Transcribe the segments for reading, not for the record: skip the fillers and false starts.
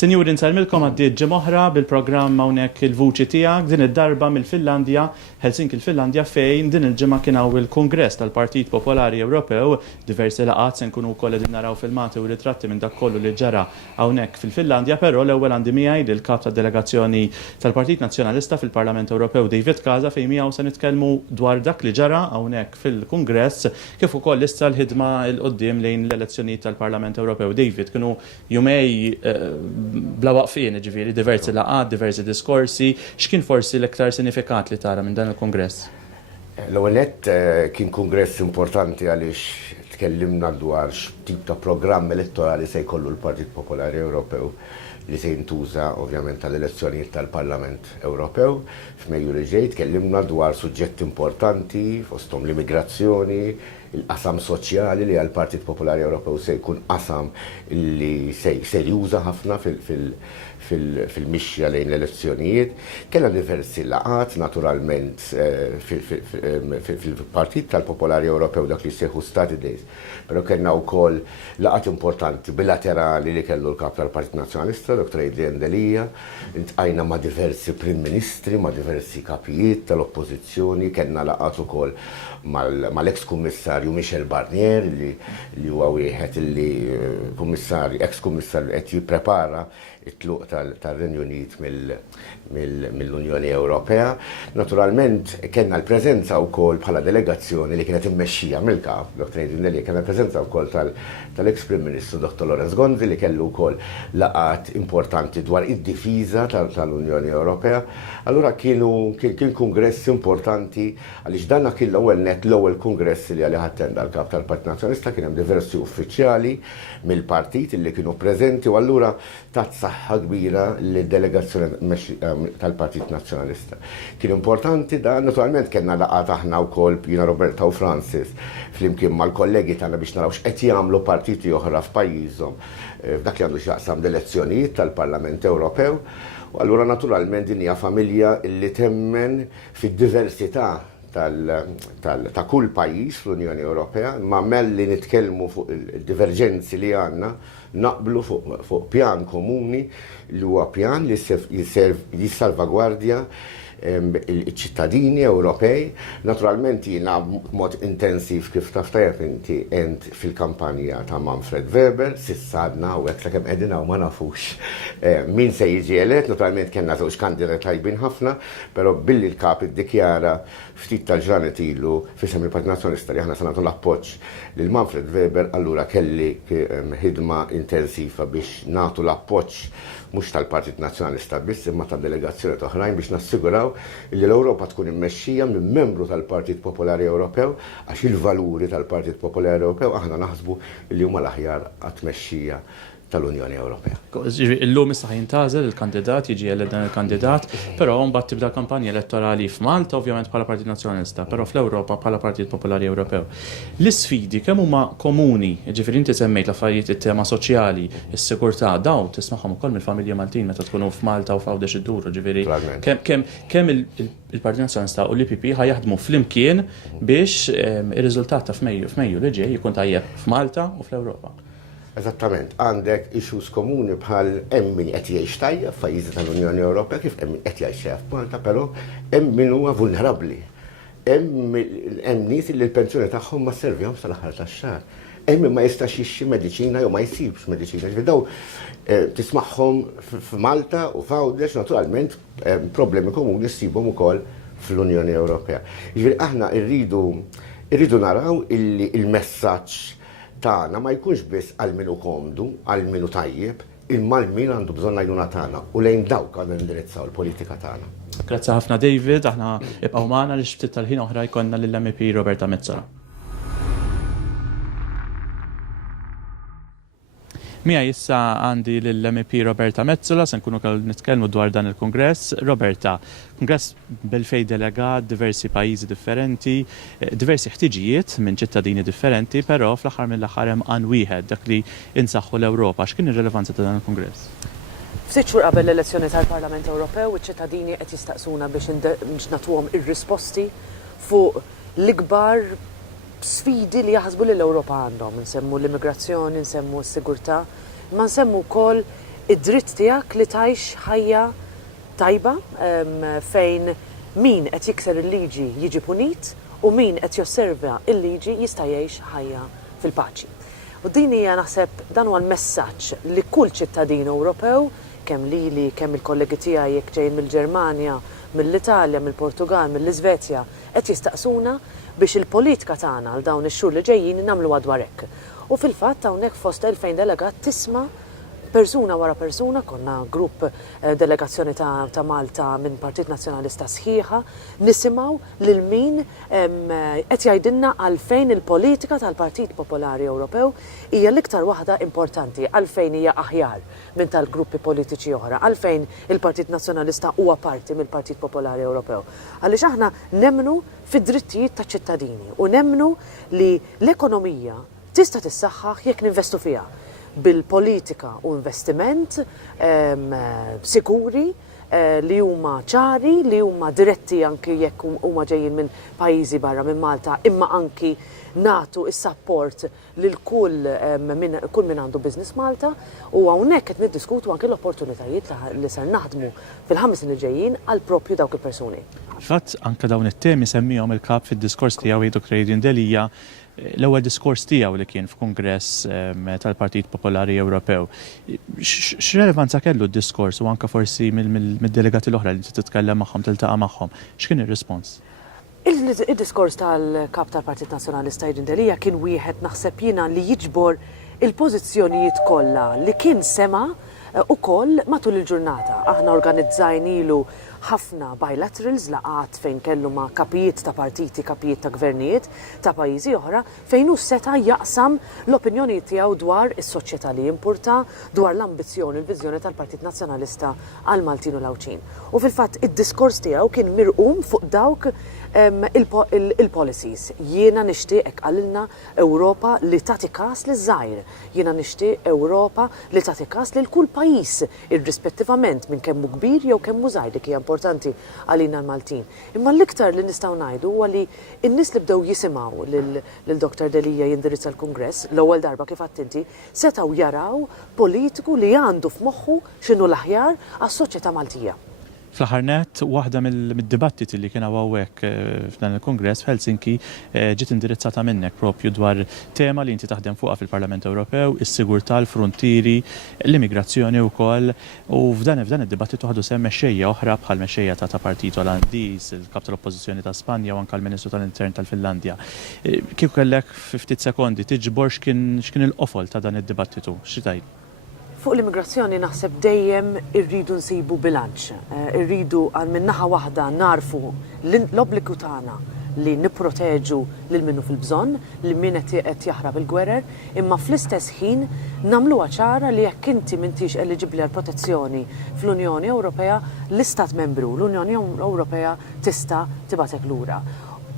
Sinjuri, nsalmilkom għaddiet ġimgħa oħra bil-programm hawnhekk il-vuċi tiegħek din id-darba mill-Finlandja, Helsinki l-Finlandja fejn din il-ġimgħa kien hawn il-Kungress tal-Partit Popolari Ewropew, diversi laqgħat se nkunu wkoll qegħdin naraw filmati u ritratti minn dak kollu li ġara hawnhekk fil-Finlandja, però l-ewwel għandi miegħi lill-kap tad-delegazzjoni tal-Partit Nazzjonalista fil-Parlament Ewropew David Casa fejn miegħu se nitkellmu dwar dak li ġara hawnhekk fil-Kungress kif ukoll issa l-ħidma l qudiem lejn l-elezzjonijiet tal-Parlament Ewropew. David, kienu jumej bla waqfien, ġifieri, diversi laqgħat, diversi diskorsi, x'kien forsi l-iktar sinifikat li tara minn dan il-kongress? L-ewwel nett kien kongress importanti għaliex tkellimna dwar x'tip ta' programm elettorali se jkollu l-Partit Popolari Ewropew li se jintuża ovvjament tal-elezzjonijiet tal-Parlament Ewropew. F'Mejju li ġej tkellimna dwar suġġetti importanti fosthom l-immigrazzjoni, il-qasam soċjali li għal-Partit Popolari Ewropew se jkun qasam li se juża ħafna fil-mixja lejn l-elezzjonijiet. Kellna diversi laqgħat naturalment fil-Partit tal-Popolari Ewropew dak li seħħu Stati Days, però kellna wkoll laqgħat importanti bilaterali li kellu l-Kap tal-Partit Nazzjonalista, Dr. Adrian Delija, intqajna ma' diversi Prim Ministri, ma' diversi kapijiet tal-Oppożizzjoni, kellna laqgħat ukoll mal-ex kummissarju Michel Barnier li huwa wieħed li ex-kummissarju qed jipprepara it-tluq tal-Renju Unit mill-Unjoni Ewropea. Naturalment kellna l-preżenza wkoll bħala delegazzjoni li kienet immexxija mill-kap, Dr. Adrian Delija, kellna preżenza wkoll tal-ex Prim Ministru Dr. Lorenz Gondri li kellu wkoll laqgħat importanti dwar id-difiża tal-Unjoni Ewropea. Allura kien kungress importanti għaliex danna kien l-ewwel kungress li għalih attenda l-Kap tal-Partit Nazzjonalista, kien hemm diversi uffiċjali mill-partit li kienu preżenti u allura tat saħħa kbira lid-delegazzjoni tal-Partit Nazzjonalista. Kien importanti dan, naturalment kellna laqgħat aħna wkoll jiena Roberta u Francis flimkien mal-kollegi tagħna biex naraw x'qed jagħmlu partiti oħra f'pajjiżhom f'dak li għandu x'jaqsam l-elezzjonijiet tal-Parlament Ewropew. U allura naturalment din hija familja li temmen fid-diversità ta' kull pajjiż fl-Unjoni Ewropea, ma melli nitkellmu fuq il-diverġenzi li għandna, naqblu fuq pjan komuni li huwa pjan li jissalvagwardja il-ċittadini Ewropej. Naturalment jiena b'mod intensiv kif taf tajjeb inti fil-kampanja ta' Manfred Weber, sissadna u hekk sakemm qegħdin hawn ma nafux min se jiġi elett. Naturalment kellna żewġ kandidati tajbin ħafna, però billi l-kap iddikjara ftit tal-ġranet ilu fisem il-Partit Nazzjonalista li aħna se nagħtu l-appoġġ lil Manfred Weber, allura kelli ħidma intensiva biex nagħtu l-appoġġ mhux tal-Partit Nazzjonalista biss imma tad-delegazzjoni oħrajn biex nassiguraw li l-Ewropa tkun immexxija minn membru tal-Partit Popolari Ewropew għax il-valuri tal-Partit Popolari Ewropew aħna naħsbu li huma l-aħjar għat-tmexxija tal-Unjoni Ewropea. Illum issa jintażel il-kandidat, jiġi elett dan il-kandidat, però mbagħad tibda kampanja elettorali f'Malta ovvjament bħala Partit Nazzjonalista, però fl-Ewropa bħala Partit Popolari Ewropew. L-isfidi kemm huma komuni, ġifieri inti semmejt l-affarijiet it-tema soċjali, is-sigurtà, dawn tismagħhom ukoll mill-familja Maltin meta tkunu f'Malta u f'għawdex idduru, ġifieri kemm il-Partit Nazzjonalista u l-IPP ħajaħdmu flimkien biex ir-riżultat ta' f'Mejju li ġej jkun tajjeb f'Malta u fl-Ewropa. Eżattament, għandek issues komuni bħal hemm min qed jgħix tajjeb f'pajjiżi tal-Unjoni Ewropea kif hemm min qed jgħix f'Malta, però hemm min huwa vulnerabbli. Hemm nies li l-pensjoni tagħhom ma sservihom sal-aħħar tax-xahar. Hemm min ma jistax jixxi mediċina jew ma jsibx mediċina. Daw tismagħhom f'Malta u f'Għawdex naturalment problemi komuni ssibhom ukoll fl-Unjoni Ewropea. Jiġifieri aħna rridu naraw illi il-messaġġ tagħna ma jkunx biss għal minu komdu, għal minu tajjeb, imma l min għandu bżonn għajnuna tagħna u lejn dawk għandna indirizzaw il-politika tagħna. Grazzi ħafna David, aħna ibqgħu magħna li xftit tal-ħin oħra jkollna lill-MP Roberta Metsola. Mija issa għandi lill-MP Roberta Metsola, se nkunu nitkellmu dwar dan il-kongress. Roberta, kongress bil-fej delegat diversi pajjiżi differenti, diversi ħtiġijiet minn ċittadini differenti, però fl-aħħar mill-aħħar hemm għan wieħed dak li insaħħu l-Ewropa. X'kien ir-relevanza ta' dan il-kongress? Ftit xhur qabel l-elezzjoni tal-Parlament Ewropew, iċ-ċittadini qed jistaqsuna biex nagħtuhom ir-risposti fuq l-ikbar sfidi li jaħsbu li l-Ewropa għandhom. Nsemmu l-immigrazzjoni, nsemmu s-sigurtà, ma nsemmu wkoll id-dritt tiegħek li tgħix ħajja tajba fejn min qed jikser il-liġi jiġi punit u min qed josserva il-liġi jista' jgħix ħajja fil-paċi. U din hija naħseb dan huwa l-messaġġ li kull ċittadin Ewropew, kemm lili, kemm il-kollegi tiegħi jekk ġejjin mill-Ġermanja, mill-Italja, mill-Portugal, mill-Iżvezja, qed jistaqsuna biex il-politika tagħna għal dawn ix-xhur li ġejjin nagħmluha dwar hekk. U fil-fatt hawnhekk fost 2000 delegat tisma' persuna wara persuna, konna grupp delegazzjoni ta' Malta minn Partit Nazzjonalista sħiħa, nisimgħu lil min qed jgħidilna għalfejn il-politika tal-Partit Popolari Ewropew hija l-iktar waħda importanti, għalfejn hija aħjar minn tal-gruppi politiċi oħra, għalfejn il-Partit Nazzjonalista huwa parti mill-Partit Popolari Ewropew. Għaliex aħna nemmnu fid-drittijiet ta' ċittadini u nemmnu li l-ekonomija tista' tissaħħaħ jekk ninvestu fiha bil-politika u investiment sikuri li huma ċari, li huma diretti anki jekk huma ġejjin minn pajjiżi barra minn Malta, imma anki natu is-support lil kull min għandu business Malta u hawnhekk qed niddiskutu anke l-opportunitajiet li ser naħdmu fil-5 li ġejjin għal propju dawk il-persuni. Fatt anke dawn it-temi semmihom il-kap fid-diskors tiegħu Dr. Adrian Delija, l-ewwel diskors tiegħu li kien f'Kungress tal-Partit Popolari Ewropew. X'relevanza kellu d-diskors u anke forsi mid-delegati l-oħra li titkellem magħhom tiltaqa' magħhom? X'kien ir-rispons? Il-diskors tal-Kap tal-Partit Nazzjonalista Adrian Delija kien wieħed naħseb jiena li jiġbor il-pożizzjonijiet kollha li kien sema' ukoll matul il-ġurnata. Aħna organizzajnilu ħafna bilaterals laqat fejn kellu ma' kapijiet ta' partiti, kapijiet ta' gvernijiet ta' pajjiżi oħra fejn hu seta' jaqsam l-opinjoni tiegħu dwar is-soċjetà li jimpurta, dwar l-ambizzjoni, l-viżjoni tal-Partit Nazzjonalista għal Maltin u Lawċin. U fil-fatt id-diskors tiegħu kien mirqum fuq dawk il-policies. Jiena nixtieq għalilna Ewropa li tagħti każ liż-żgħir. Jiena nixtieq Ewropa li tagħti każ lil kull pajjiż irrispettivament minn kemm hu kbir jew kemm hu żgħir dik hija importanti għalina l-Maltin. Imma l-iktar li nistgħu ngħidu huwa li n-nies li bdew jisimgħu lil Dr. Delija jindirizza l-Kungress l-ewwel darba kif qatt inti setgħu jaraw politiku li għandu f'moħħu x'inhu l-aħjar għas-soċjetà Maltija. Fl-aħħar nett, waħda mid-dibattiti li kien hawnhekk f'dan il-Kongress f'Helsinki ġiet indirizzata minnek propju dwar tema li inti taħdem fuqha fil-Parlament Ewropew, is-sigurtà, l-fruntieri, l-immigrazzjoni wkoll, u f'dan id-dibattitu ħadu sehem mexxejja oħra bħal mexxejja ta' Partit Olandiż, il-Kap tal-Oppożizzjoni ta' Spanja u anke l-Ministru tal-Intern tal-Finlandja. Kif kellek 50 sekondi tiġbor x'kien il-qofol ta' dan id-dibattitu, xi tgħid? Fuq l-immigrazzjoni naħseb dejjem irridu nsibu bilanċ. Irridu għal minn naħa waħda narfu l-obbligu tagħna li nipproteġu lil minnu fil-bżonn, li min qed jaħrab il-gwerer, imma fl-istess ħin nagħmluha ċara li jekk inti m'intix eliġibbli għal protezzjoni fl-Unjoni Ewropea, l-Istat Membru l-Unjoni Ewropea tista' tibgħatek lura.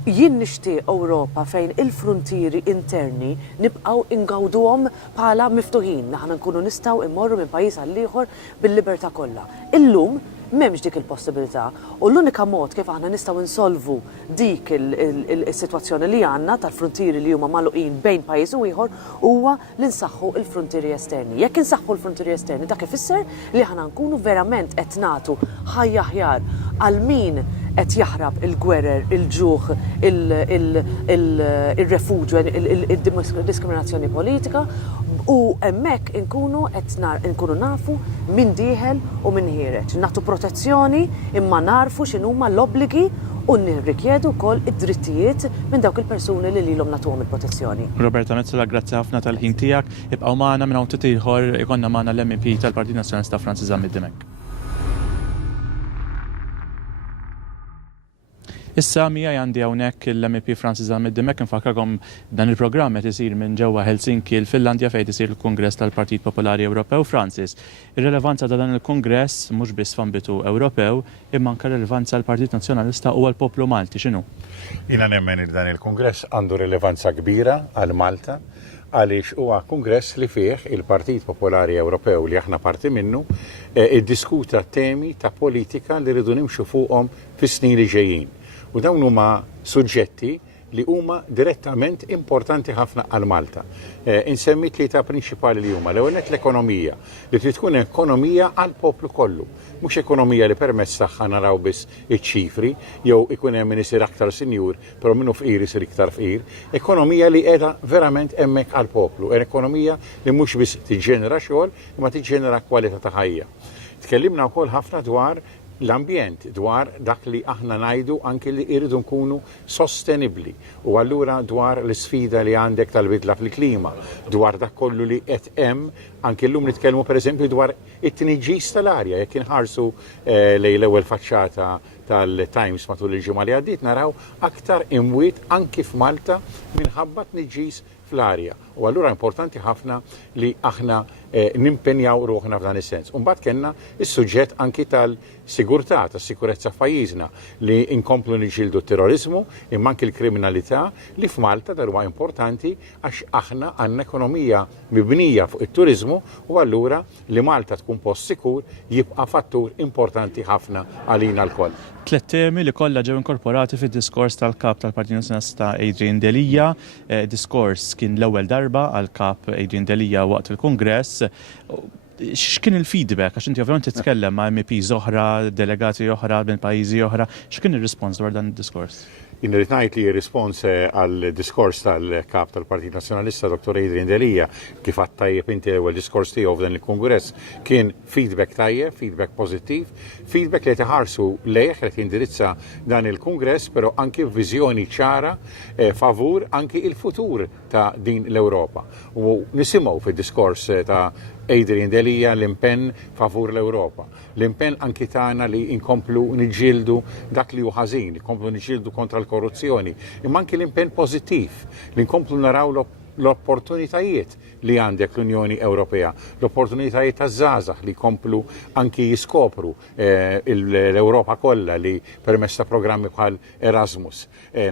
Jien nixtieq Ewropa fejn il-frontieri interni nibqgħu ingawduhom bħala miftuħin, aħna nkunu nistgħu immorru minn pajjiż għal ieħor bil-libertà kollha. Illum m'hemmx dik il-possibilità u l-unika mod kif aħna nistgħu insolvu dik is-sitwazzjoni li għandna tal-frontieri li huma magħluqin bejn pajjiż u ieħor huwa li nsaħħu l-frontieri esterni. Jekk insaħħu l-frontieri esterni dak ifisser li aħna nkunu verament qed nagħtu ħajja aħjar għal min qed jaħrab il-gwerer, il-ġuħ, il-refugju, il-diskriminazzjoni politika u hemmhekk inkunu nafu min dieħel u min ħiereġ. Nagħtu protezzjoni imma narfu x'inhuma l-obbligi u nirrikjedu wkoll id-drittijiet minn dawk il-persuni li lilhom nagħtuhom il-protezzjoni. Roberta Metzola, grazzi ħafna tal-ħin tiegħek. Ibqgħu magħna minn hawn ieħor ikonna magħna l-MP tal-Partit Nazzjonalista Francis Zamid-Dimek. Issa mija għandi hawnhekk l-MP Francis Zamid-Dimek, infakragom dan il-programm qed isir minn ġewwa Helsinki l-Finlandja fejn isir il-Kungress tal-Partit Popolari Ewropew. Francis, ir-relevanza ta' dan il-Kungress mhux biss f'ambitu Ewropew, imma anke relevanza l-Partit Nazzjonalista u għall-poplu Malti x'inhu? Jiena nemmen li dan il-Kungress għandu rilevanza kbira għal Malta għaliex huwa kungress li fih il-Partit Popolari Ewropew li aħna parti minnu iddiskuta temi ta' politika li rridu nimxu fuqhom fis-snin li ġejjin. U dawn huma suġġetti li huma direttament importanti ħafna għal Malta. Insemmi tlieta prinċipali li huma. L-ewwel l-ekonomija, li trid tkun ekonomija għal poplu kollu. Mhux ekonomija li permezz tagħha naraw biss iċ-ċifri, jew ikun hemm min isir aktar sinjur, però minnu fqir isir iktar fqir. Ekonomija li qiegħda verament hemmhekk għal poplu. Ekonomija li mhux biss tiġġenera xogħol, imma tiġġenera kwalità ta' ħajja. Tkellimna wkoll ħafna dwar l-ambjent, dwar dak li aħna najdu anki li irridu nkunu sostenibli u allura dwar l-sfida li għandek tal-bidla fil-klima, dwar dak kollu li qed hemm anki llum nitkellmu pereżempju dwar it-tniġġis tal-arja, jekk inħarsu lejn l-ewwel faċċata tal-Times matul il-ġimgħa li għaddiet naraw aktar imwiet anki f'Malta minħabba tniġġis fl-arja. U allura importanti ħafna li aħna nimpenjaw ruħna f'dan is-sens. Mbagħad kellna is-suġġett anki tal-sigurtà, tas-sikurezza f'pajjiżna li inkomplu niġġieldu t-terrorizmu imma anki l-kriminalità li f'Malta darba importanti għax aħna għandna ekonomija mibnija fuq it-turiżmu u allura li Malta tkun post sikur jibqa' fattur importanti ħafna għalina l-koll. Tlet temi li kollha ġew inkorporati fid-diskors tal-kap tal-Partit Nazzjonalista Adrian Delija. Diskors kien l-ewwel darba għal-kap Adrian Delija waqt il-Kungress. X'kien il-feedback għax inti ovvjament titkellem ma' MPs oħra, delegati oħra minn pajjiżi oħra, x'kien ir-rispons dwar dan id-diskors? Inrid ngħid li r-rispons għal-diskors tal-kap tal-Partit Nazzjonalista Dr. Adrian Delija kif għadd tajjeb inti l-ewwel diskors tiegħu f'dan il-Kungress kien feedback tajjeb, feedback pożittiv, feedback li taħarsu lejh qed jindirizza dan il-Kungress, però anki viżjoni ċara favur anki il-futur ta' din l-Ewropa. U nisimgħu fid-diskors ta' Adrian Delija l-impenn favur l-Ewropa. L-impenn anki tagħna li inkomplu niġġieldu dak li hu ħażin, inkomplu niġġieldu kontra l-korruzzjoni, imma anki l-impenn pożittiv li nkomplu naraw l-opportunitajiet li għandek l-Unjoni Ewropea, l-opportunitajiet taż-żgħażagħ li komplu anki jiskopru l-Ewropa kollha li permezz ta' programmi bħal Erasmus.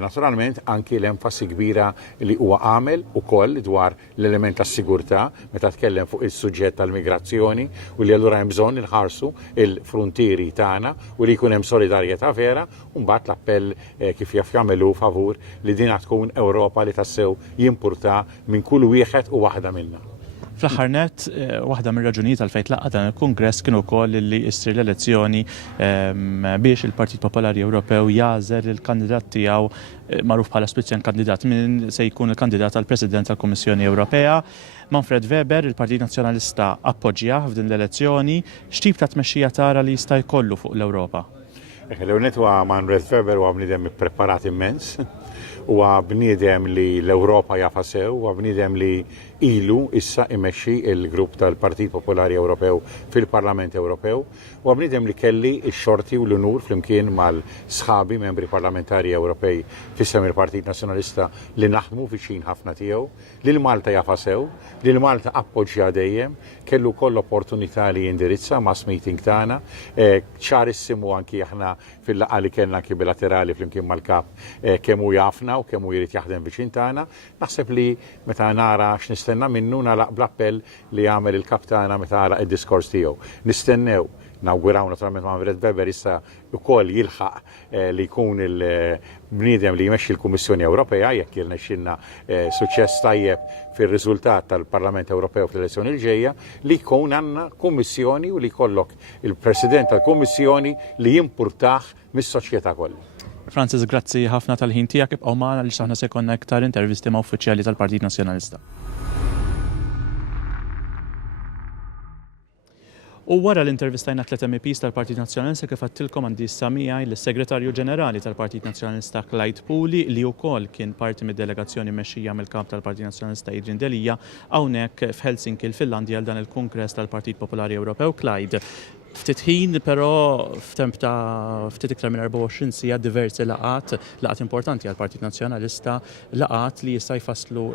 Naturalment anki l-enfasi kbira li huwa għamel ukoll dwar l-element tas-sigurtà meta tkellem fuq is-suġġett tal-migrazzjoni u li allura hemm bżonn inħarsu il-fruntieri tagħna u li jkun hemm solidarjetà vera u mbagħad l-appell kif jaf jagħmlu favur li din tkun Ewropa li tassew jimpurta minn kull wieħed u waħda minna. Fl-aħħar nett, waħda mir-raġunijiet għalfejn tlaqqa dan il-Kungress kienu wkoll li issir l-elezzjoni biex il-Partit Popolari Ewropew jażel il-kandidat tiegħu magħruf bħala Spitzjan kandidat min se jkun il-kandidat għall President tal-Kummissjoni Ewropea. Manfred Weber, il-Partit Nazzjonalista appoġġjah f'din l-elezzjoni. X'tip ta' tmexxija tara li jista' jkollu fuq l-Ewropa? L-ewnet huwa Manfred Weber huwa bniedem ippreparat immens. Huwa bniedem li l-Ewropa jafa sew, huwa bniedem li ilu issa imexxi il-grupp tal-Partit Popolari Ewropew fil-Parlament Ewropew, huwa bniedem li kelli x-xorti u l-unur flimkien mal-sħabi membri parlamentari Ewropej fissem il-Partit Nazzjonalista li naħdmu viċin ħafna tiegħu, li l-Malta jafa sew, li l-Malta appoġġja dejjem, kellu koll opportunità li jindirizza mass meeting tagħna, ċarissimu anki aħna fil-laqgħa li kellna anki bilaterali flimkien mal-kap kemm hu jafna u kemm hu jrid jaħdem viċin tagħna. Naħseb li meta nara x'nistenna minnu nagħlaq bl-appell li jagħmel il-kap tagħna meta għalaq id-diskors tiegħu. Nistennew nawguraw naturalment Manfred Weber issa wkoll jilħaq li jkun il-bniedem li jmexxi l-Kummissjoni Ewropea jekk jirnexxilna suċċess tajjeb fir-riżultat tal-Parlament Ewropew fl-elezzjoni l-ġejja li jkun għandna kummissjoni u li jkollok il-President tal-Kummissjoni li jimpurtah mis-soċjetà kollha. Francis, grazzi ħafna tal-ħin tiegħek ibqgħu magħna li aħna se jkollna iktar intervisti ma' uffiċjali tal-Partit Nazzjonalista. U wara l-intervistajna 3 MPs tal-Partit Nazzjonalista kif għattilkom għandi issa miegħi l-Segretarju Ġenerali tal-Partit Nazzjonalista Clyde Puli li wkoll kien parti mid-delegazzjoni mexxija mill-kap tal-Partit Nazzjonalista Adrian Delija hawnhekk f'Helsinki l-Finlandja għal dan il-Kungress tal-Partit Popolari Ewropew. Clyde, ftit ħin però f'temp ta' ftit iktar minn 24 sija diversi laqat importanti għall-Partit Nazzjonalista, laqat li jista' jfasslu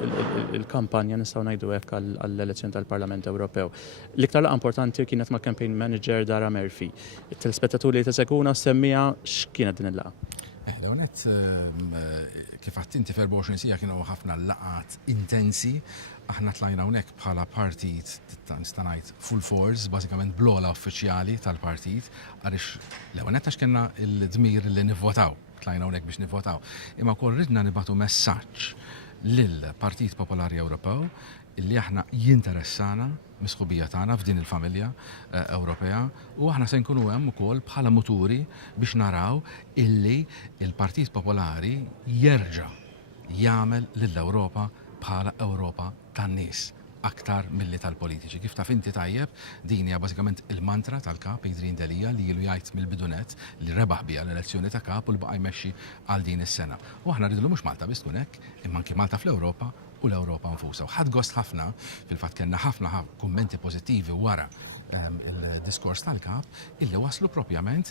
il-kampanja nistgħu ngħidu hekk għall-elezzjoni tal-Parlament Ewropew. L-iktar laqgħa importanti kienet ma' campaign manager Dara Murphy. Il-telespettaturi li teseguna semmija x'kienet din il-laqgħa? L-għonet kif għattinti f'24 sija kienu ħafna laqat intensi, aħna tlajna unek bħala partit nistanajt full force, basikament blola uffiċjali tal-partit, għarix l-għonet għax kena il-dmir li nivvotaw, tlajna unek biex nivvotaw. Imma kol ridna nibatu messaċ lill-Partit Popolari Ewropew illi aħna jinteressana misħubija tagħna f'din il-familja Ewropea u aħna se nkunu hemm ukoll bħala muturi biex naraw illi il-Partit Popolari jerġa' jagħmel lill-Ewropa bħala Ewropa tan-nies aktar milli tal-politiċi. Kif taf inti tajjeb, din hija bażikament il-mantra tal-kap Adrian Delija li ilu jgħid mill-bidunet li rebaħ biha l-elezzjoni ta' kap u l-baqa' jmexxi għal din is-sena. U aħna rridu mhux Malta biss tkun hekk, imma anke Malta fl-Ewropa u l-Ewropa nfusa. U ħadd gost ħafna, fil-fatt kellna ħafna kummenti pożittivi wara il-diskors tal-kap illi waslu propjament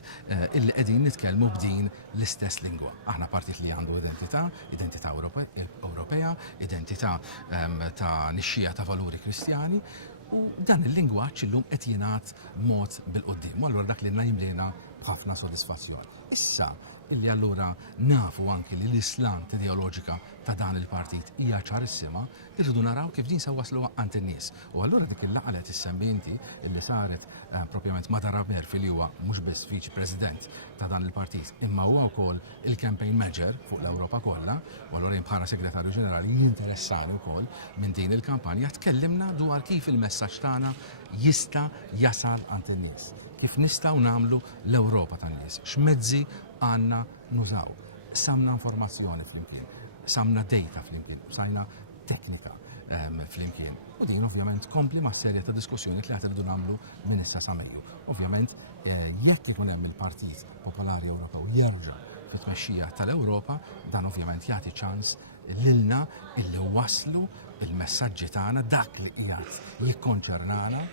illi qegħdin nitkellmu b'din l-istess lingwa. Aħna partit li għandu identità Ewropea, identità ta' nixxija ta' valuri kristjani u dan il-lingwaġġ illum qed jingħad mod bil-qudiem. U allura dak li jimlina b'ħafna sodisfazzjoni. Issa illi allura nafu anki li l-Islam ideoloġika ta' dan il-partit hija ċarissima, irridu naraw kif din se waslu għand in-nies. U allura dik il-laqgħa li tissemminti illi saret propjament ma' Daraber fil huwa mhux biss viċi President ta' dan il-partit, imma huwa wkoll il-campaign manager fuq l-Ewropa kollha, u allura bħala Segretarju Ġenerali jinteressani wkoll minn din il-kampanja tkellimna dwar kif il-messaġġ tagħna jista' jasal għand in-nies. Kif nistgħu nagħmlu l-Ewropa tan-nies, x'mezzi għandna nużaw. Samna informazzjoni flimkien, samna data flimkien, sajna teknika flimkien. U din ovvjament kompli ma' serje ta' diskussjoni li għatridu nagħmlu minn issa sa' Mejju. Ovvjament, jekk ikun hemm il-Partit Popolari Ewropew jerġa' fit-tmexxija tal-Ewropa, dan ovvjament jagħti ċans lilna illi waslu il-messaġġi tagħna dak li qiegħed jikkonċernana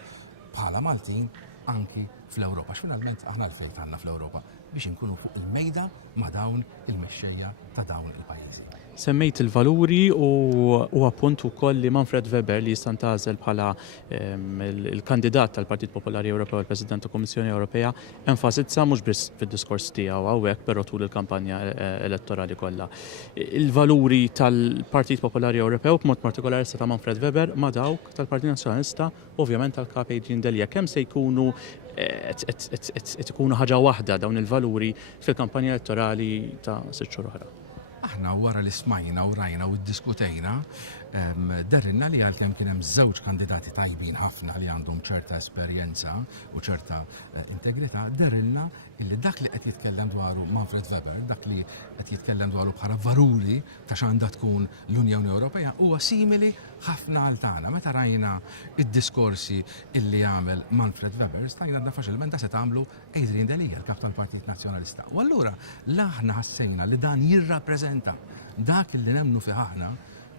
bħala Maltin anki fl-Ewropa. X'finalment aħna l-fejn tagħna fl-Ewropa biex inkunu fuq il-mejda ma' dawn il-mexxejja ta' dawn il-pajjiżi. Semmejt il-valuri u appunt ukoll li Manfred Weber li jista' ntażel bħala il-kandidat tal-Partit Popolari Ewropew għal President tal-Kummissjoni Ewropea enfasizza mhux biss fid-diskors tiegħu hawnhekk però tul il-kampanja elettorali kollha. Il-valuri tal-Partit Popolari Ewropew b'mod partikolari ta' Manfred Weber ma' dawk tal-Partit Nazzjonalista ovvjament tal-kap Adrian Delija. Kemm se jkunu ikunu ħaġa waħda dawn il-valuri fil-kampanja elettorali ta' 6 xhur oħra? Aħna wara li smajna u rajna u ddiskutejna derrinna li għalkemm kien hemm żewġ kandidati tajbin ħafna li għandhom ċerta esperjenza u ċerta integrità, derrinna illi dak li qed jitkellem dwaru Manfred Weber, dak li qed jitkellem dwaru bħala valuri ta' x'għandha tkun l-Unjoni Ewropea huwa simili ħafna għal tagħna. Meta rajna id-diskorsi illi għamel Manfred Weber, stajna għandna faċilment se tagħmlu Adrian Delija, l-kap tal-Partit Nazzjonalista. U allura aħna ħassejna li dan jirrappreżenta dak illi nemmnu fih aħna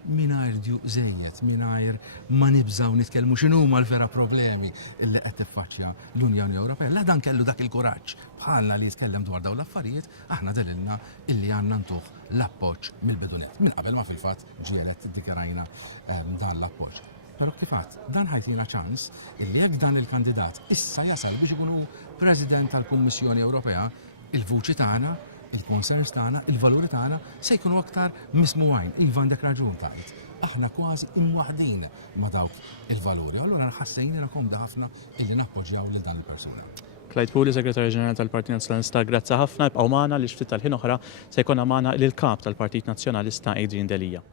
mingħajr dju żejjed, mingħajr ma nibżgħu nitkellmu x'inhuma l-vera problemi illi qed tiffaċċja l-Unjoni Ewropea. La dan kellu dak il-kuraġġ bħalna li jitkellem dwar dawn l-affarijiet, aħna delilna illi għandna ntuħ l-appoġġ mill-bidunet. Minn qabel ma fil-fatt ġielet iddikjarajna dan l-appoġġ. Però kifat, dan ħajtina ċans illi jekk dan il-kandidat issa jasal biex ikunu President tal-Kummissjoni Ewropea, il-vuċi tagħna, il-concerns tagħna, il-valuri tagħna se jkunu aktar mismuwajn, iva għandek raġun tgħid. Aħna kważi imwaħdin ma' dawk il-valuri. Allura ħassejni komda ħafna illi nappoġġjaw lil dan il-persuna. Clyde Pooley, Segretarju Ġenerali tal-Partit Nazzjonalista, grazzi ħafna, jibqgħu magħna li xftit tal-ħin oħra se jkun magħna lill-kap tal-Partit Nazzjonalista Adrian Delija.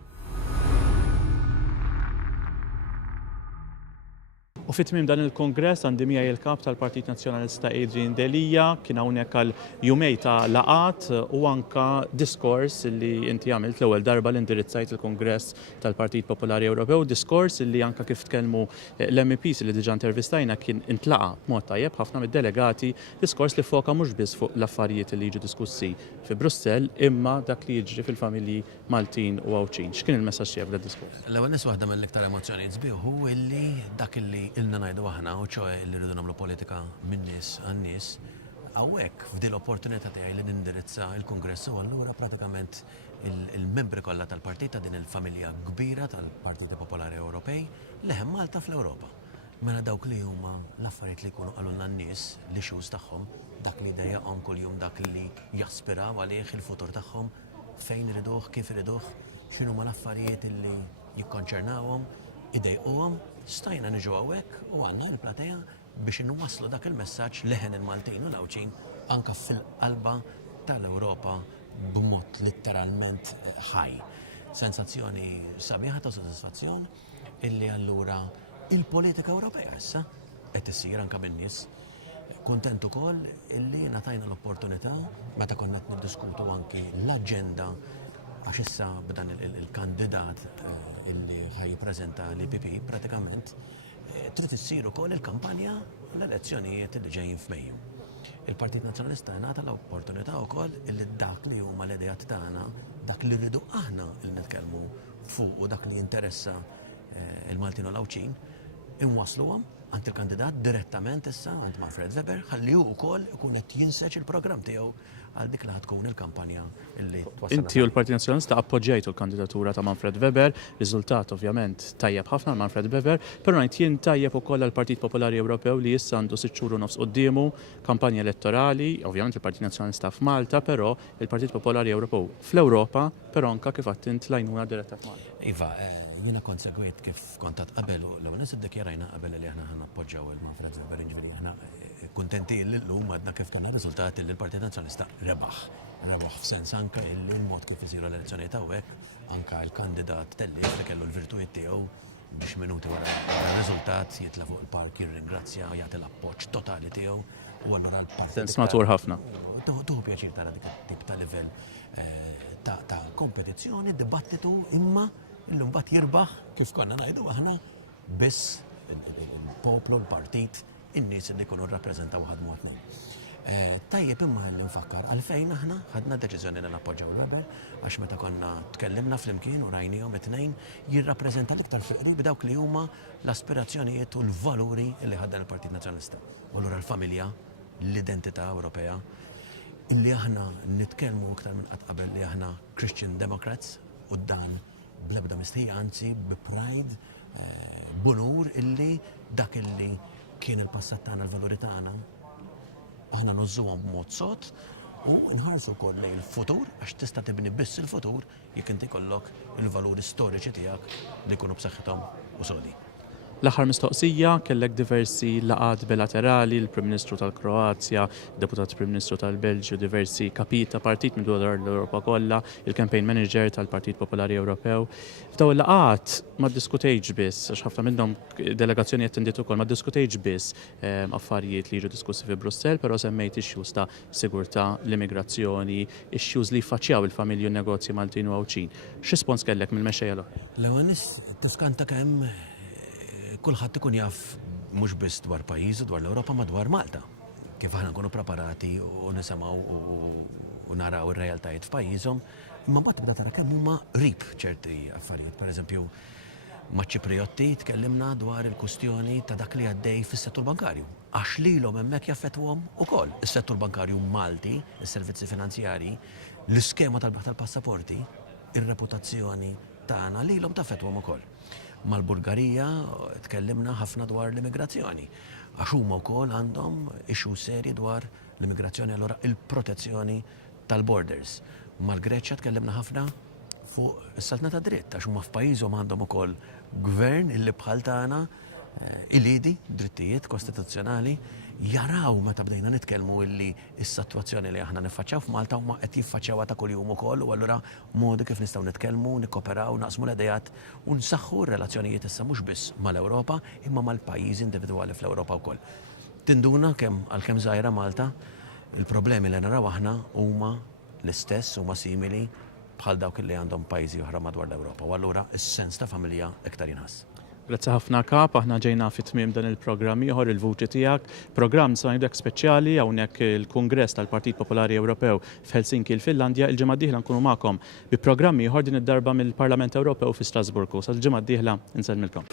U fit-tmiem dan il-kongress għandi miegħi il-kap tal-Partit Nazzjonalista Adrian Delija kien hawnhekk għal jumej ta' laqat u anka diskors li inti għamilt l-ewwel darba li indirizzajt il-Kongress tal-Partit Popolari Ewropew, diskors li anka kif tkellmu l-MEPs li diġà intervistajna kien intlaqa b'mod tajjeb ħafna mid-delegati, diskors li foka mhux biss fuq l-affarijiet li jiġu diskussi fi Brussell imma dak li jiġri fil-familji Maltin u Għawċin. X'kien il-messaġġ tiegħek tad-diskors? L-ewwel nies waħda mill-iktar emozzjonijiet sbieħu illi dak illi ilna ngħidu aħna u ċoe li rridu nagħmlu politika min-nies għan-nies, hawnhekk f'din l-opportunità tiegħi li nindirizza l-Kungress u allura pratikament il-membri kollha tal-partit ta' din il-familja kbira tal-Partiti Popolari Ewropej leħem Malta fl-Ewropa. Mela dawk li huma l-affarijiet li jkunu qalulna n-nies li xus tagħhom, dak li dejjaqhom kuljum dak li jaspiraw għalih il-futur tagħhom, fejn iriduh, kif iriduh, x'inhu ma l-affarijiet li jikkonċernawhom, idejquhom, stajna niġu hawnhekk u għandna l-platea biex inwasslu dak il-messaġġ leħen il-Maltin u l-Awċin anke fil-qalba tal-Ewropa b'mod litteralment ħaj. Sensazzjoni sabiħa ta' sodisfazzjon illi allura il-politika Ewropea issa qed issir anke min-nies. Kuntent ukoll illi ngħatajna l-opportunità meta konna qed niddiskutu anke l-aġenda għax issa b'dan il-kandidat illi ħajjippreżenta l-IPP pratikament trid issir ukoll il-kampanja l-elezzjonijiet li ġejjin f'Mejju. Il-Partit Nazzjonalista ngħata l-opportunità wkoll illi dak li huma l-idejat tagħna, dak li rridu aħna li nitkellmu fuq u dak li jinteressa il-Maltin u l-Awċin, inwasluhom għand il-kandidat direttament issa għand Manfred Weber ħalli hu wkoll ikun qed jinseċ il-programm tiegħu għal dik li tkun il-kampanja illi Inti u l-Partit Nazzjonalista appoġġjajtu l-kandidatura ta' Manfred Weber, riżultat ovvjament tajjeb ħafna Manfred Weber, però ngħid jien tajjeb ukoll għall-Partit Popolari Ewropew li issa għandu 6 xhur u nofs qudiemu kampanja elettorali, ovvjament il-Partit Nazzjonalista f'Malta, però il-Partit Popolari Ewropew fl-Ewropa, però anke kif qatt int lajnuna diretta f'Malta. Iva, jiena konsegwit kif kontat qabel u l-għonis id-dekjarajna qabel li aħna appoġġaw il-Manfred Weber, ġifieri aħna kuntenti l-lum għadna kif kanna riżultati li l-Partit Nazzjonalista rebaħ f'sens anke il-mod kif isiru l-elezzjonijiet hawnhekk anke l-kandidat tellif li kellu l-virtujiet tiegħu biex minuti wara r-riżultat jitla fuq il-park jirringrazzja jagħti l-appoġġ totali tiegħu u allura l-partit. Sens matur ħafna. Tuħu pjaċir tara dik tip ta' livell ta' kompetizzjoni, dibattitu imma illum bat jirbaħ kif konna ngħidu aħna biss il-poplu, l-partit, in-nies li jkunu rrappreżentaw ħadmu għatnin. Tajjeb imma li nfakkar għalfejn aħna ħadna deċiżjoni li nappoġġaw Weber għax meta konna tkellimna flimkien u rajnihom it-tnejn jirrappreżenta l-iktar fiqrib dawk li huma l-aspirazzjonijiet u l-valuri li ħaddan il-Partit Nazzjonalista. U allura l-familja, l-identità Ewropea, illi aħna nitkellmu iktar minn qatt qabel li aħna Christian Democrats u dan bl-ebda mistħija, anzi bi pride, bunur illi dak illi kien il-passat tagħna l-valuri tagħna aħna nużuhom b'mod sod u nħarsu wkoll lejn il-futur għax tista' tibni biss il-futur jekk inti jkollok il-valuri storiċi tiegħek li jkunu b'saħħithom u sodi. L-aħħar mistoqsija kellek diversi laqat bilaterali, il-Prim Ministru tal-Kroazja, Deputat Prim Ministru tal-Belġju, diversi kapit ta' partit minn dwar l-Ewropa kollha, il-Campaign Manager tal-Partit Popolari Ewropew. F'daw il-laqat ma ddiskutejx biss, għax ħafna minnhom delegazzjoni attendiet ukoll, ma ddiskutejx biss affarijiet li jiġu diskussi fi Brussell, però semmejt issues ta' sigurtà, l-immigrazzjoni, issues li jfaċċjaw il-familji u n-negozji Maltin u Awċin. X'rispons kellek mill-mexxejja l-oħra? L-ewwel tiskanta kemm kulħadd ikun jaf mhux biss dwar pajjiżu dwar l-Ewropa ma dwar Malta. Kif aħna nkunu preparati u nisimgħu u naraw ir-realtajiet f'pajjiżhom, imma mbagħad tibda tara kemm huma qrib ċerti affarijiet. Pereżempju, maċ-Ċipriotti tkellimna dwar il-kwistjoni ta' dak li għaddej fis-settur bankarju. Għax lilhom hemmhekk jaffettwhom ukoll. Is-settur bankarju Malti, is-servizzi finanzjarji, l-iskema tal-passaporti, ir-reputazzjoni tagħna lilhom taffettwhom ukoll. Mal-Bulgarija tkellimna ħafna dwar l-immigrazzjoni. Għax huma wkoll għandhom ixu seri dwar l-immigrazzjoni allura il-protezzjoni tal-borders. Mal-Greċja tkellimna ħafna fuq is-saltna ta' dritt għax huma f'pajjiżhom għandhom ukoll gvern illi bħal tagħna ilidi drittijiet kostituzzjonali jaraw meta bdejna nitkellmu illi s-sitwazzjoni li aħna niffaċċjaw f'Malta huma qed jiffaċċjawha ta' kuljum ukoll u allura modi kif nistgħu nitkellmu, nikkoperaw, naqsmu l-idejat u nsaħħu r-relazzjonijiet issa mhux biss mal-Ewropa imma mal-pajjiżi individwali fl-Ewropa wkoll. Tinduna kemm għalkemm żgħira Malta, il-problemi li naraw aħna huma l-istess huma simili bħal dawk li għandhom pajjiżi oħra madwar l-Ewropa u allura is-sens ta' familja iktar jinħass. Grazzi ħafna kap, aħna ġejna fit-tmiem dan il-programm ieħor il-vuċi tiegħek, programm sajdek speċjali hawnhekk il-Kungress tal-Partit Popolari Ewropew f'Helsinki l-Finlandja il-ġimgħa d-dieħla nkunu magħkom bi programm ieħor din id-darba mill-Parlament Ewropew fi Strasburgu. Sal-ġimgħa d-dieħla insellmilkom.